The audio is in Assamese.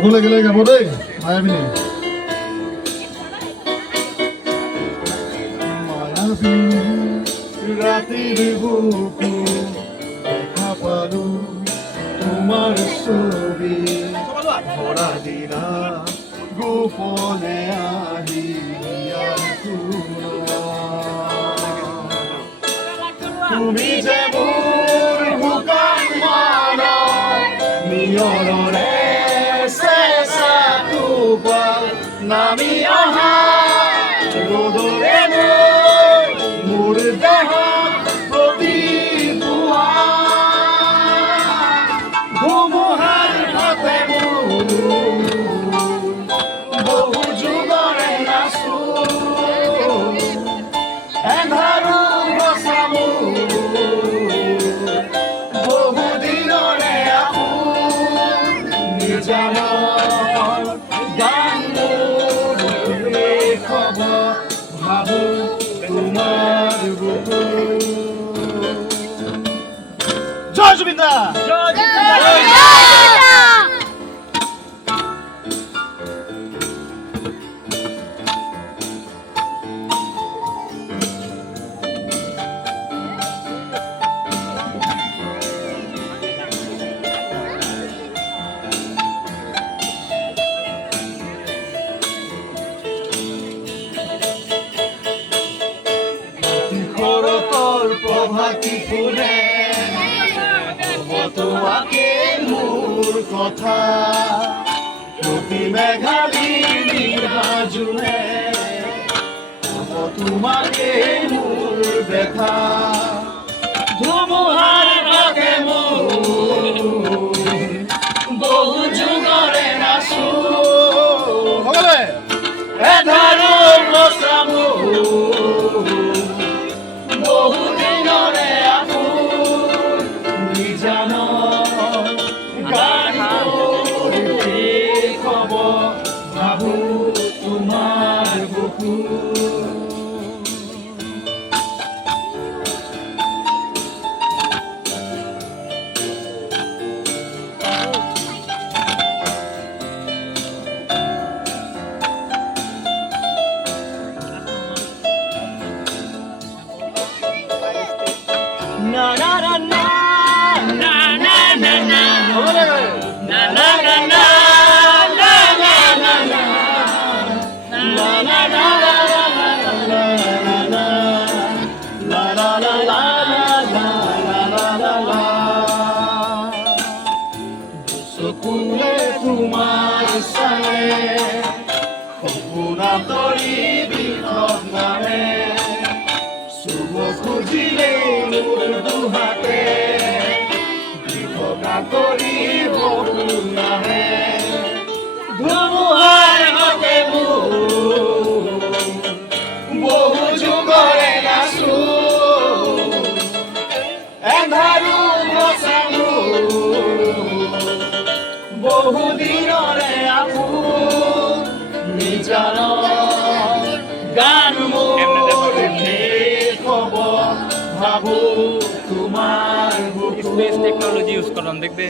সকলে গেলে গাব দেই মায়াবিনী মায়াবিনী রাতির বুকু দেখা পালু তোমার ছবি ভরা দিলা গোপনে আহি তুমি যে মোৰ বুকান মানা নিয়ৰৰে চেঁচা টোপাল নামি অহা ৰ'দৰে মোৰ দেহত প্ৰতিপুৱা ধুমুহাৰ ঘাটে বহু যুগৰে নাচো এন্ধাৰো বচা বহুদিনৰে আপো নিজানৰ গান মোৰ খব ভাবো তোমাৰ বুকু জয় জুবিন দা প্রভাতী ফুলে তোমাকে মোর কথা প্রতি মেঘালী জুড়ে তোমাকে মোর ব্যথা ধুমুহার ভাগে বহু যুগরে নাচো এধারো বসামো বহুদিনরে আপু নিজান গান খব ভাবো তোমার বুকু na na na na na na na na na na na na তোমার সামনে সপোনা তৰি বিধক নামে শুভ খুঁজিলে মোৰ দুহাতে বিভকা কৰি বহু নাহে ধুমুহাৰ হতে বহু যুগৰে নাচো এন্ধাৰো বচালো বহুদিনৰে আপো নিজান গান মোৰ খব ভাবো তোমাৰ স্পেস টেকনোলজি ইউজ কৰলাম দেখবে।